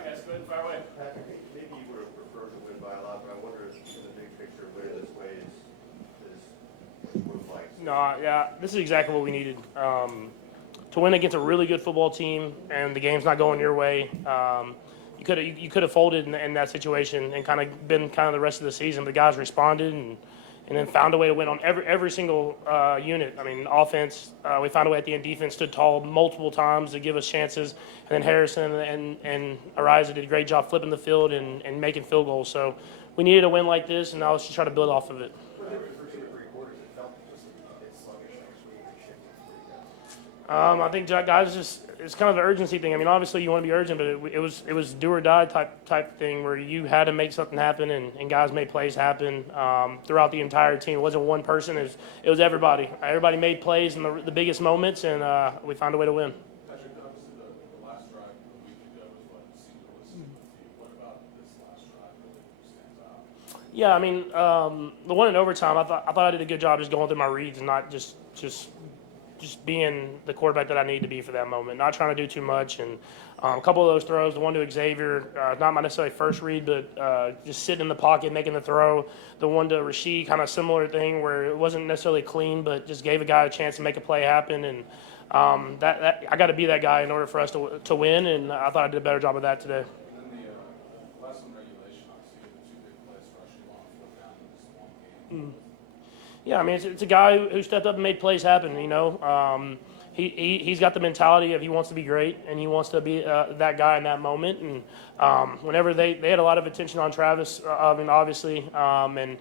right, guys, go ahead and fire away. Patrick, maybe you would have preferred to win by a lot, but I wonder if in the big picture where this way is what it's like. No, yeah, this is exactly what we needed. To win against a really good football team and the game's not going your way, you could have folded in that situation and kind of been kind of the rest of the season. But the guys responded and then found a way to win on every single unit. I mean, offense, we found a way at the end. Defense stood tall multiple times to give us chances. And then Harrison and Ariza did a great job flipping the field and making field goals. So we needed a win like this, and now let's just try to build off of it. I think guys it's kind of an urgency thing. I mean, obviously you want to be urgent, but it was do or die type thing where you had to make something happen, and guys made plays happen throughout the entire team. It wasn't one person; it was everybody. Everybody made plays in the biggest moments, and we found a way to win. Patrick, obviously the last drive a week ago is what seemed to What about this last drive really stands out? Yeah, I mean, the one in overtime, I thought I did a good job just going through my reads and not just being the quarterback that I need to be for that moment, not trying to do too much. And a couple of those throws, the one to Xavier, not my necessarily first read, but just sitting in the pocket, making the throw. The one to Rasheed, kind of similar thing where it wasn't necessarily clean, but just gave a guy a chance to make a play happen. And that I got to be that guy in order for us to win, and I thought I did a better job of that today. And then the last one, regulation, obviously, the two big plays for Rushy Long, 4th down in this one game. Yeah, I mean, it's a guy who stepped up and made plays happen, you know. He's got the mentality of he wants to be great, and he wants to be that guy in that moment. And whenever they had a lot of attention on Travis, I mean, obviously, and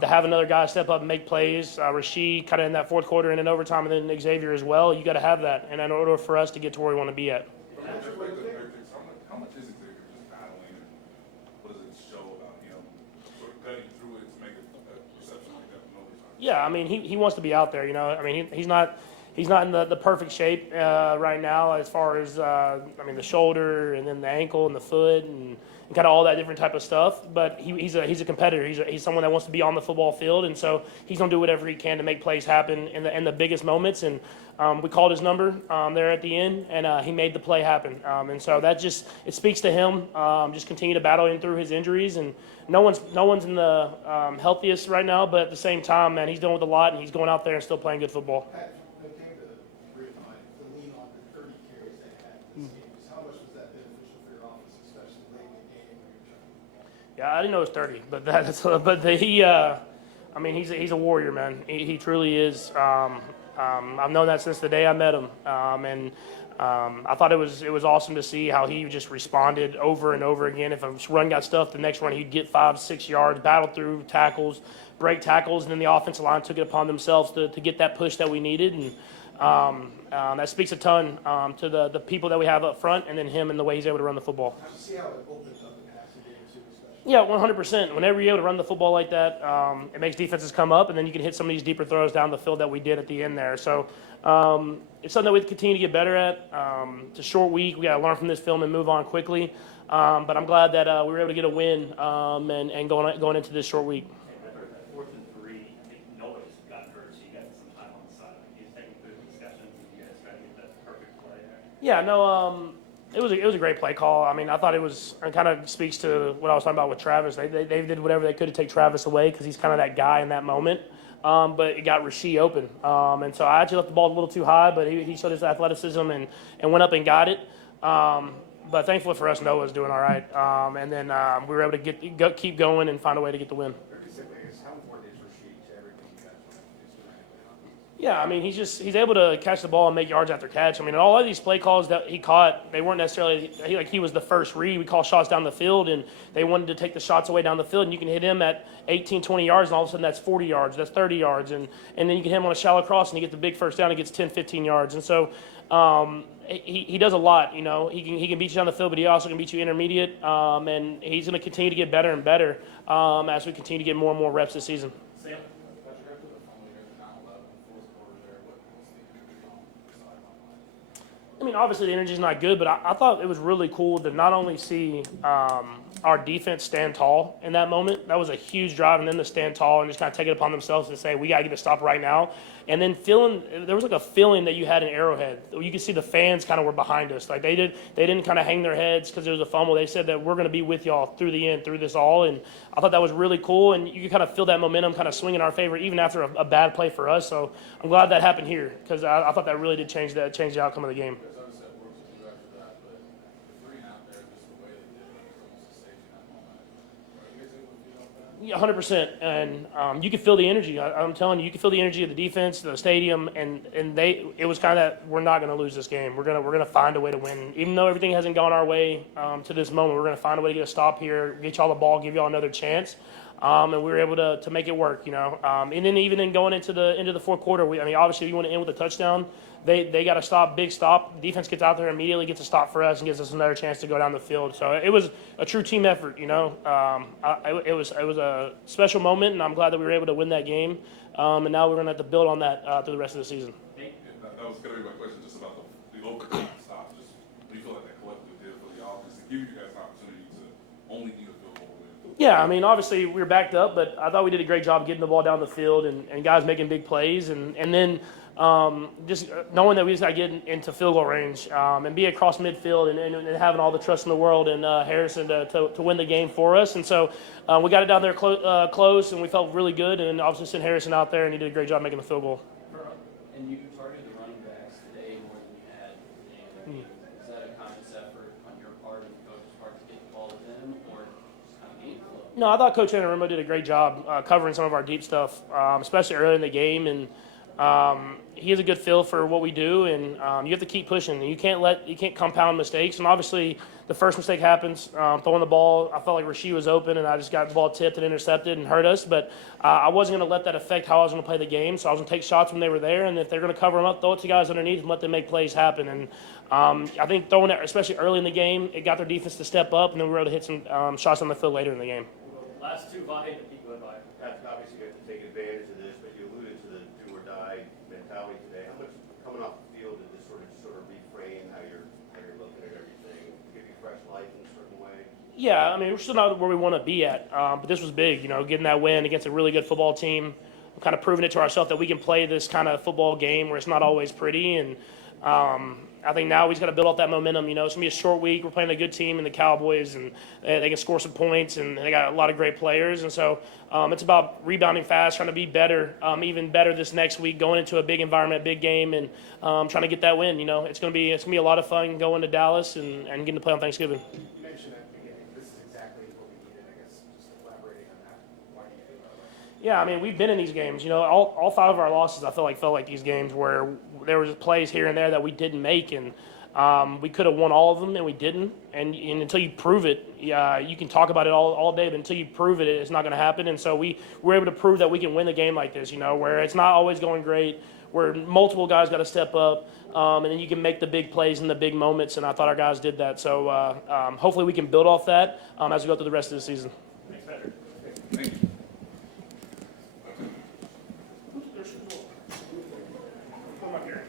to have another guy step up and make plays, Rasheed kind of in that fourth quarter and in overtime, and then Xavier as well, you got to have that in order for us to get to where we want to be at. How much is Xavier just battling, and what does it show about him sort of cutting through it to make a reception like that from overtime? Yeah, I mean, he wants to be out there, you know. I mean, he's not in the perfect shape right now as far as, I mean, the shoulder and then the ankle and the foot and kind of all that different type of stuff. But he's a competitor. He's someone that wants to be on the football field, and so he's going to do whatever he can to make plays happen in the biggest moments. And we called his number there at the end, and he made the play happen. And so that it speaks to him. Just continue to battle him through his injuries, and no one's in the healthiest right now. But at the same time, man, he's dealing with a lot, and he's going out there and still playing good football. Yeah, I didn't know it was 30, but I mean, he's a warrior, man. He truly is. I've known that since the day I met him, and I thought it was awesome to see how he just responded over and over again. If a run got stuffed, the next run he'd get 5-6 yards, battle through tackles, break tackles, and then the offensive line took it upon themselves to get that push that we needed. And that speaks a ton to the people that we have up front, and then him and the way he's able to run the football. How'd you see how it opens up the passing game too, especially? Yeah, 100%. Whenever you're able to run the football like that, it makes defenses come up, and then you can hit some of these deeper throws down the field that we did at the end there. So it's something that we continue to get better at. It's a short week. We got to learn from this film and move on quickly. But I'm glad that we were able to get a win and going into this short week. 4th and 3, I think nobody's gotten hurt, so you got some time on the sideline. Can you just take me through the discussion? You guys try to get that perfect play there. Yeah, no, it was a great play call. I mean, I thought it kind of speaks to what I was talking about with Travis. They did whatever they could to take Travis away because he's kind of that guy in that moment. But it got Rasheed open. And so I actually left the ball a little too high, but he showed his athleticism and went up and got it. But thankfully for us, Noah's doing all right. And then we were able to keep going and find a way to get the win. How important is Rasheed to everything you guys want to do? Yeah, I mean, he's able to catch the ball and make yards after catch. I mean, all of these play calls that he caught, they weren't necessarily he was the first read. We call shots down the field, and they wanted to take the shots away down the field, and you can hit him at 18, 20 yards, and all of a sudden that's 40 yards, that's 30 yards, and then you can hit him on a shallow cross, and he gets the big first down, and gets 10, 15 yards. And so he does a lot, you know. He can beat you down the field, but he also can beat you intermediate, and he's going to continue to get better and better as we continue to get more and more reps this season. Sam? I mean, obviously the energy's not good, but I thought it was really cool to not only see our defense stand tall in that moment. That was a huge drive, and then to stand tall and just kind of take it upon themselves to say, we got to get a stop right now. And then there was like a feeling that you had in Arrowhead. You could see the fans kind of were behind us. Like they didn't kind of hang their heads because there was a fumble. They said that we're going to be with y'all through the end, through this all. And I thought that was really cool. And you could kind of feel that momentum kind of swing in our favor, even after a bad play for us. So I'm glad that happened here because I thought that really did change the outcome of the game. There's obviously that works with you after that, but the 3 and out there, just the way they did it, was almost a safety net moment. Are you guys able to feel that? Yeah, 100%, and you could feel the energy. I'm telling you, you could feel the energy of the defense, the stadium, and it was kind of we're not going to lose this game. We're gonna find a way to win, even though everything hasn't gone our way to this moment. We're gonna find a way to get a stop here, get y'all the ball, give y'all another chance, and we were able to make it work. And then even in going into the fourth quarter, obviously we want to end with a touchdown. They got a stop, big stop. The defense gets out there immediately, gets a stop for us, and gives us another chance to go down the field. So it was a true team effort. It was a special moment, and I'm glad that we were able to win that game. And now we're going to have to build on that through the rest of the season. Yeah, that was going to be my question, just about the overtime stop. Just do you feel like that collectively did for the offense to give you guys an opportunity to only need a field goal win? Yeah, obviously we were backed up, but I thought we did a great job getting the ball down the field and guys making big plays. And then just knowing that we just got to get into field goal range and be across midfield and having all the trust in the world in Harrison to win the game for us. And so we got it down there close, and we felt really good. And obviously sent Harrison out there, and he did a great job making the field goal. And you targeted the running backs today more than you had in the other game. Is that a conscious effort on your part and the coach's part to get the ball to them, or just kind of game flow? No, I thought Coach Anarimo did a great job covering some of our deep stuff, especially early in the game. And he has a good feel for what we do, and you have to keep pushing. You can't compound mistakes. And obviously, the first mistake happens, throwing the ball. I felt like Rasheed was open, and I just got the ball tipped and intercepted and hurt us. But I wasn't going to let that affect how I was going to play the game. So I was going to take shots when they were there, and if they're going to cover them up, throw it to guys underneath and let them make plays happen. And I think throwing it, especially early in the game, it got their defense to step up, and then we were able to hit some shots on the field later in the game. Last two by, keep going by. Patrick, obviously you have to take advantage of this, but you alluded to the do or die mentality today. How much coming off the field did this sort of reframe how you're looking at everything, give you fresh life in a certain way? Yeah, we're still not where we want to be at, but this was big, getting that win against a really good football team, kind of proving it to ourselves that we can play this kind of football game where it's not always pretty. And I think now we just got to build up that momentum. It's going to be a short week. We're playing a good team in the Cowboys, and they can score some points, and they got a lot of great players. And so it's about rebounding fast, trying to be better, even better this next week, going into a big environment, big game, and trying to get that win. It's going to be a lot of fun going to Dallas and getting to play on Thanksgiving. You mentioned at the beginning, this is exactly what we needed, I guess, just elaborating on that. Why do you feel that way? Yeah, we've been in these games. All 5 of our losses, I felt like these games where there was plays here and there that we didn't make, and we could have won all of them, and we didn't. And until you prove it, you can talk about it all day, but until you prove it, it's not going to happen. And so we were able to prove that we can win a game like this, where it's not always going great, where multiple guys got to step up, and then you can make the big plays in the big moments, and I thought our guys did that. So hopefully we can build off that as we go through the rest of the season. Thanks, Patrick. Thank you. Come up here.